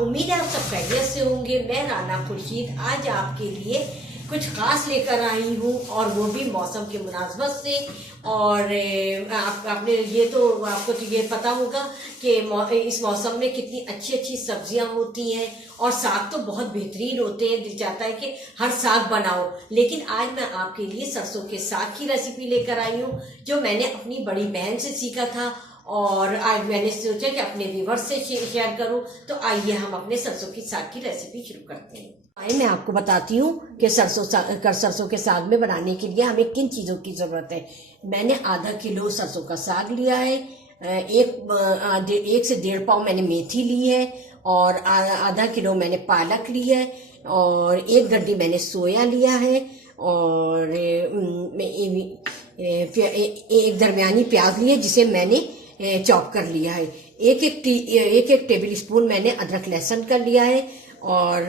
उम्मीद है आप सब खैरियत से होंगे। मैं राना खुर्शीद आज आपके लिए कुछ खास लेकर आई हूँ और वो भी मौसम के मुनासबत से। और आपने ये तो आपको तो ये पता होगा कि इस मौसम में कितनी अच्छी अच्छी सब्जियां होती हैं और साग तो बहुत बेहतरीन होते हैं। दिल चाहता है कि हर साग बनाओ, लेकिन आज मैं आपके लिए सरसों के साग की रेसिपी लेकर आई हूँ जो मैंने अपनी बड़ी बहन से सीखा था और आज मैंने सोचा कि अपने व्यूअर्स से शेयर करूं। तो आइए हम अपने सरसों की साग की रेसिपी शुरू करते हैं। आइए मैं आपको बताती हूँ कि सरसों के साग में बनाने के लिए हमें किन चीज़ों की ज़रूरत है। मैंने आधा किलो सरसों का साग लिया है, एक से 1.5 पाव मैंने मेथी ली है और आधा किलो मैंने पालक ली है और 1 गड्डी मैंने सोया लिया है और एक दरमियानी प्याज ली है जिसे मैंने चॉप कर लिया है। एक टेबल स्पून मैंने अदरक लहसुन का लिया है और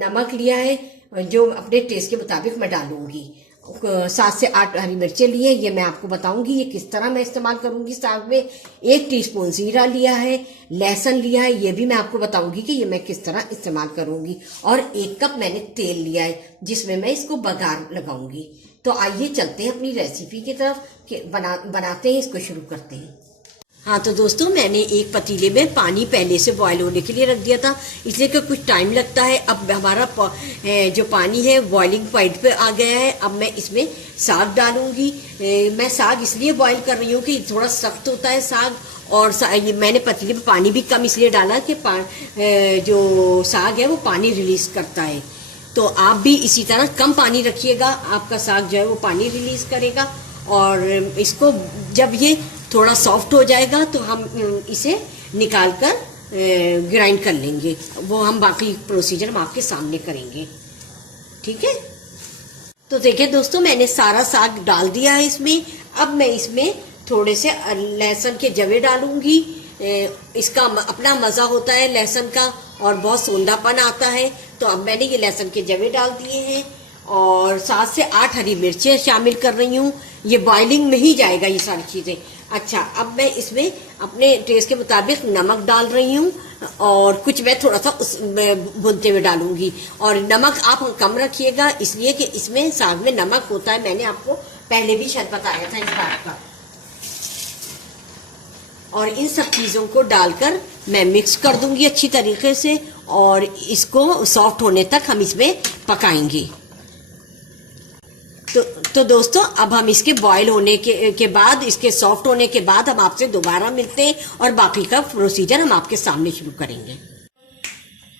नमक लिया है जो अपने टेस्ट के मुताबिक मैं डालूंगी। 7 से 8 हरी मिर्चें लिए, ये मैं आपको बताऊंगी ये किस तरह मैं इस्तेमाल करूंगी साग में। 1 टीस्पून जीरा लिया है, लहसुन लिया है, ये भी मैं आपको बताऊंगी कि ये मैं किस तरह इस्तेमाल करूंगी। और 1 कप मैंने तेल लिया है जिसमें मैं इसको बघार लगाऊंगी। तो आइए चलते हैं अपनी रेसिपी की तरफ कि बनाते हैं, इसको शुरू करते हैं। हाँ तो दोस्तों, मैंने एक पतीले में पानी पहले से बॉयल होने के लिए रख दिया था, इसलिए कि कुछ टाइम लगता है। अब हमारा जो पानी है बॉइलिंग पॉइंट पे आ गया है। अब मैं इसमें साग डालूंगी। मैं साग इसलिए बॉयल कर रही हूँ कि थोड़ा सख्त होता है साग, और मैंने पतीले में पानी भी कम इसलिए डाला कि जो साग है वो पानी रिलीज करता है। तो आप भी इसी तरह कम पानी रखिएगा, आपका साग जो है वो पानी रिलीज करेगा। और इसको जब ये थोड़ा सॉफ्ट हो जाएगा तो हम इसे निकाल कर ग्राइंड कर लेंगे। वो हम बाकी प्रोसीजर हम आपके सामने करेंगे, ठीक है। तो देखिए दोस्तों, मैंने सारा साग डाल दिया है इसमें। अब मैं इसमें थोड़े से लहसुन के जवे डालूंगी। इसका अपना मज़ा होता है लहसुन का और बहुत सोंधापन आता है। तो अब मैंने ये लहसुन के जवे डाल दिए हैं और 7 से 8 हरी मिर्चें शामिल कर रही हूँ। ये बॉइलिंग में ही जाएगा ये सारी चीज़ें। अच्छा, अब मैं इसमें अपने टेस्ट के मुताबिक नमक डाल रही हूँ और कुछ मैं थोड़ा सा भूनते हुए डालूंगी। और नमक आप कम रखिएगा इसलिए कि इसमें साग में नमक होता है, मैंने आपको पहले भी शायद बताया था इस बात का। और इन सब चीज़ों को डालकर मैं मिक्स कर दूंगी अच्छी तरीके से और इसको सॉफ्ट होने तक हम इसमें पकाएंगे। तो दोस्तों, अब हम इसके बॉयल होने के बाद, इसके सॉफ्ट होने के बाद हम आपसे दोबारा मिलते हैं और बाकी का प्रोसीजर हम आपके सामने शुरू करेंगे।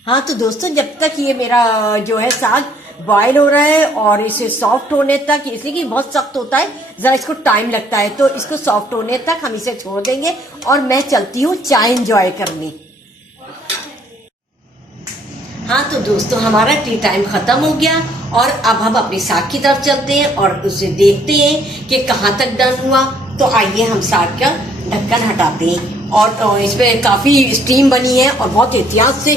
हाँ तो दोस्तों, जब तक ये मेरा जो है साग बॉयल हो रहा है और इसे सॉफ्ट होने तक, इसलिए कि बहुत सख्त होता है, ज़रा इसको टाइम लगता है, तो इसको सॉफ्ट होने तक हम इसे छोड़ देंगे और मैं चलती हूँ चाय एंजॉय करने। हाँ तो दोस्तों, हमारा टी टाइम ख़त्म हो गया और अब हम अपने साग की तरफ चलते हैं और उसे देखते हैं कि कहाँ तक डन हुआ। तो आइए हम साग का ढक्कन हटाते हैं और इसमें काफ़ी स्टीम बनी है और बहुत एहतियात से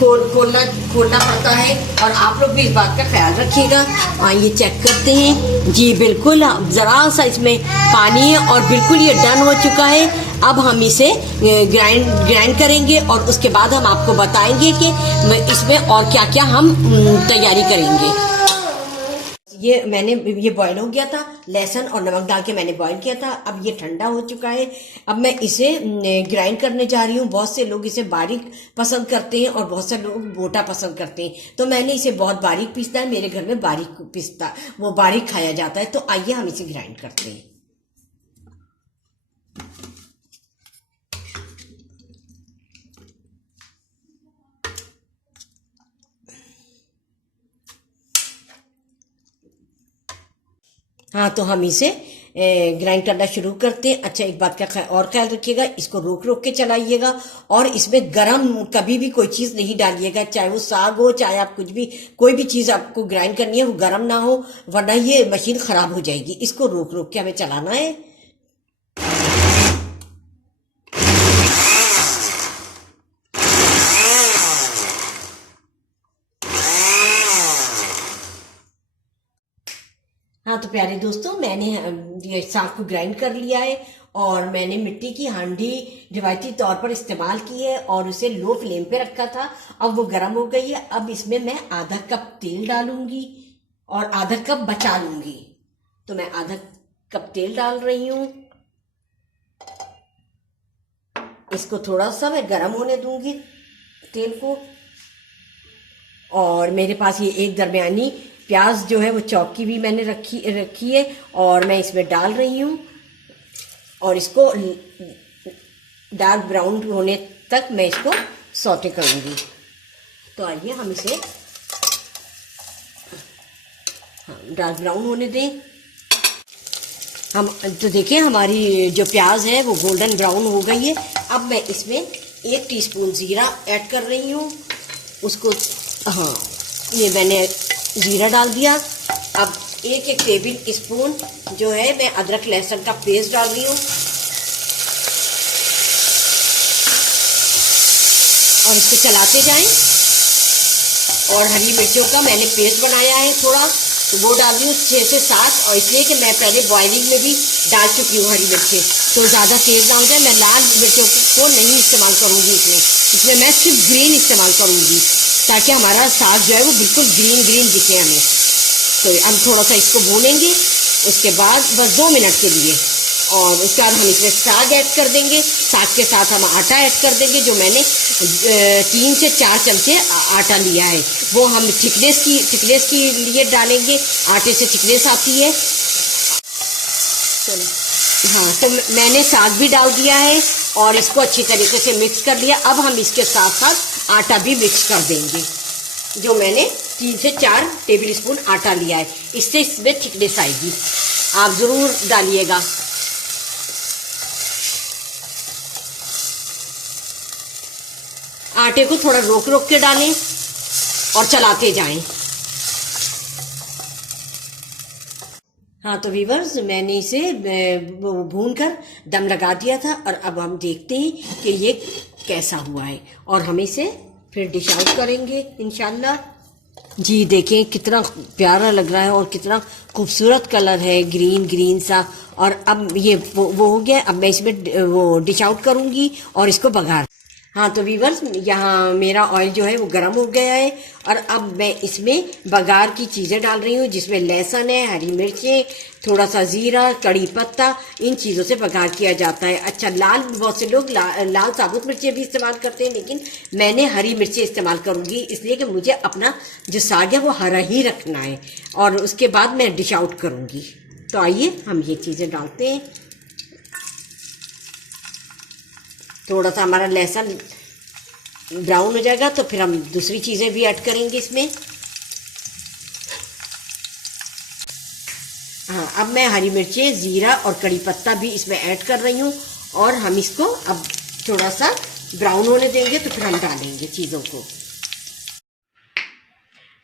खोलना पड़ता है और आप लोग भी इस बात का ख्याल रखिएगा। आइए चेक करते हैं। जी बिल्कुल, ज़रा सा इसमें पानी है और बिल्कुल ये डन हो चुका है। अब हम इसे ग्राइंड करेंगे और उसके बाद हम आपको बताएंगे कि इसमें और क्या क्या हम तैयारी करेंगे। ये बॉयल हो गया था, लहसुन और नमक डाल के मैंने बॉयल किया था। अब ये ठंडा हो चुका है। अब मैं इसे ग्राइंड करने जा रही हूँ। बहुत से लोग इसे बारीक पसंद करते हैं और बहुत से लोग मोटा पसंद करते हैं, तो मैंने इसे बहुत बारीक पीसता है। मेरे घर में वो बारीक खाया जाता है। तो आइए हम इसे ग्राइंड करते हैं। हाँ तो हम इसे ग्राइंड करना शुरू करते हैं। अच्छा, एक बात का और ख्याल रखिएगा, इसको रोक रोक के चलाइएगा और इसमें गरम कभी भी कोई चीज़ नहीं डालिएगा, चाहे वो साग हो, चाहे आप कोई भी चीज़ आपको ग्राइंड करनी है वो गरम ना हो, वरना ये मशीन ख़राब हो जाएगी। इसको रोक रोक के हमें चलाना है। हाँ तो प्यारे दोस्तों, मैंने ये साग को ग्राइंड कर लिया है और मैंने मिट्टी की हांडी रिवायती तौर पर इस्तेमाल की है और उसे लो फ्लेम पे रखा था। अब वो गर्म हो गई है। अब इसमें मैं आधा कप तेल डालूंगी और आधा कप बचा लूंगी। तो मैं आधा कप तेल डाल रही हूँ। इसको थोड़ा सा मैं गर्म होने दूंगी तेल को। और मेरे पास ये एक दरमियानी प्याज जो है वो चौकी भी मैंने रखी है और मैं इसमें डाल रही हूँ और इसको डार्क ब्राउन होने तक मैं इसको सौटे करूँगी। तो आइए हम इसे डार्क ब्राउन होने दें। हम तो देखिए हमारी जो प्याज है वो गोल्डन ब्राउन हो गई है। अब मैं इसमें 1 टीस्पून ज़ीरा ऐड कर रही हूँ। उसको ये मैंने ज़ीरा डाल दिया। अब 1 टेबल स्पून जो है मैं अदरक लहसुन का पेस्ट डाल रही हूँ और इसको चलाते जाएं। और हरी मिर्चों का मैंने पेस्ट बनाया है थोड़ा, तो वो डाल दी हूँ 6 से 7। और इसलिए कि मैं पहले बॉइलिंग में भी डाल चुकी हूँ हरी मिर्चें, तो ज़्यादा तेज़ ना हो जाए। मैं लाल मिर्चों को नहीं इस्तेमाल करूँगी इसमें मैं सिर्फ ग्रीन इस्तेमाल करूँगी ताकि हमारा साग जो है वो बिल्कुल ग्रीन ग्रीन दिखे हमें। तो हम थोड़ा सा इसको भूनेंगे, उसके बाद बस 2 मिनट के लिए। और उसके बाद हम इसमें साग ऐड कर देंगे। साग के साथ हम आटा ऐड कर देंगे, जो मैंने 3 से 4 चमचे आटा लिया है। वो हम थिकनेस की लिए डालेंगे। आटे से थिकनेस आती है। चलो हाँ, तो मैंने साग भी डाल दिया है और इसको अच्छी तरीके से मिक्स कर लिया। अब हम इसके साथ साथ आटा भी मिक्स कर देंगे, जो मैंने 3 से 4 टेबल स्पून आटा लिया है। इससे इसमें थिकनेस आएगी। आप ज़रूर डालिएगा। आटे को थोड़ा रोक रोक के डालें और चलाते जाएं। हाँ तो वीवर्स, मैंने इसे भून कर दम लगा दिया था और अब हम देखते हैं कि ये कैसा हुआ है और हम इसे फिर डिश आउट करेंगे इंशाल्लाह। जी देखें कितना प्यारा लग रहा है और कितना खूबसूरत कलर है, ग्रीन ग्रीन सा। और अब ये वो हो गया। अब मैं इसमें वो डिश आउट करूँगी और इसको बघार। हाँ तो वीवर्स, यहाँ मेरा ऑयल जो है वो गर्म हो गया है और अब मैं इसमें बघार की चीज़ें डाल रही हूँ, जिसमें लहसुन है, हरी मिर्चें, थोड़ा सा ज़ीरा, कड़ी पत्ता। इन चीज़ों से बघार किया जाता है। अच्छा, बहुत से लोग लाल साबुत मिर्चें भी इस्तेमाल करते हैं, लेकिन मैंने हरी मिर्चें इस्तेमाल करूँगी, इसलिए कि मुझे अपना जो साग है वो हरा ही रखना है। और उसके बाद मैं डिश आउट करूँगी। तो आइए हम ये चीज़ें डालते हैं। थोड़ा सा हमारा लहसुन ब्राउन हो जाएगा तो फिर हम दूसरी चीज़ें भी ऐड करेंगे इसमें। हाँ, अब मैं हरी मिर्चें, ज़ीरा और कड़ी पत्ता भी इसमें ऐड कर रही हूँ और हम इसको अब थोड़ा सा ब्राउन होने देंगे, तो फिर हम डालेंगे चीज़ों को।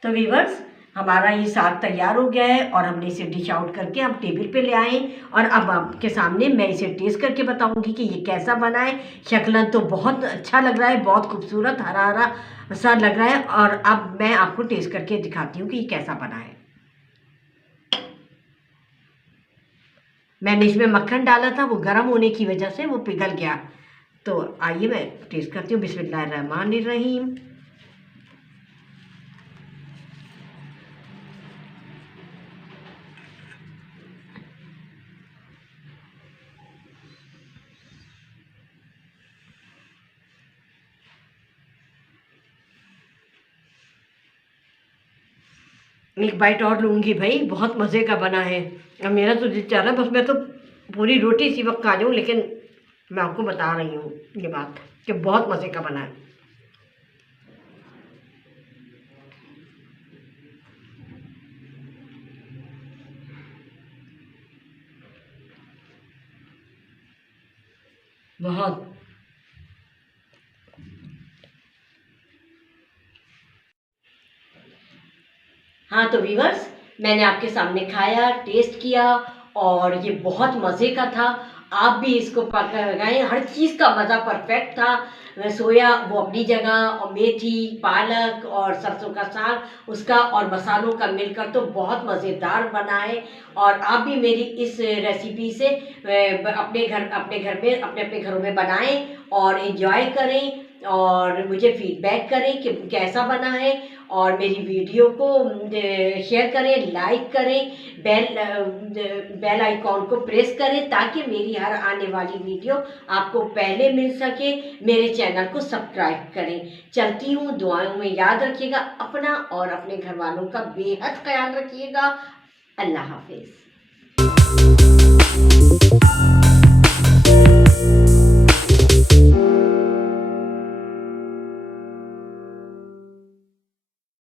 तो वीवर्स, हमारा ये साग तैयार हो गया है और हमने इसे डिश आउट करके हम टेबल पे ले आए। और अब आपके सामने मैं इसे टेस्ट करके बताऊंगी कि ये कैसा बना है। शक्लन तो बहुत अच्छा लग रहा है, बहुत खूबसूरत हरा हरा सा लग रहा है। और अब मैं आपको टेस्ट करके दिखाती हूँ कि ये कैसा बना है। मैंने इसमें मक्खन डाला था, वो गर्म होने की वजह से वो पिघल गया। तो आइए मैं टेस्ट करती हूँ। बिस्मिल्लाहिर्रहमानिर्रहीम। एक बाइट और लूँगी भाई, बहुत मज़े का बना है। अब मेरा तो दिल चाह रहा है बस मैं तो पूरी रोटी इसी वक्त खा जाऊँ, लेकिन मैं आपको बता रही हूँ ये बात कि बहुत मज़े का बना है। बहुत। हाँ तो व्यूअर्स, मैंने आपके सामने खाया, टेस्ट किया और ये बहुत मज़े का था। आप भी इसको पकाएं। हर चीज़ का मज़ा परफेक्ट था। सोया वो अपनी जगह, और मेथी, पालक और सरसों का साग उसका और मसालों का मिलकर तो बहुत मज़ेदार बना है। और आप भी मेरी इस रेसिपी से अपने घर में अपने अपने घरों में बनाएं और एंजॉय करें, और मुझे फीडबैक करें कि कैसा बना है। और मेरी वीडियो को शेयर करें, लाइक करें, बेल आइकॉन को प्रेस करें ताकि मेरी हर आने वाली वीडियो आपको पहले मिल सके। मेरे चैनल को सब्सक्राइब करें। चलती हूँ, दुआओं में याद रखिएगा अपना और अपने घर वालों का बेहद ख्याल रखिएगा। अल्लाह हाफिज़।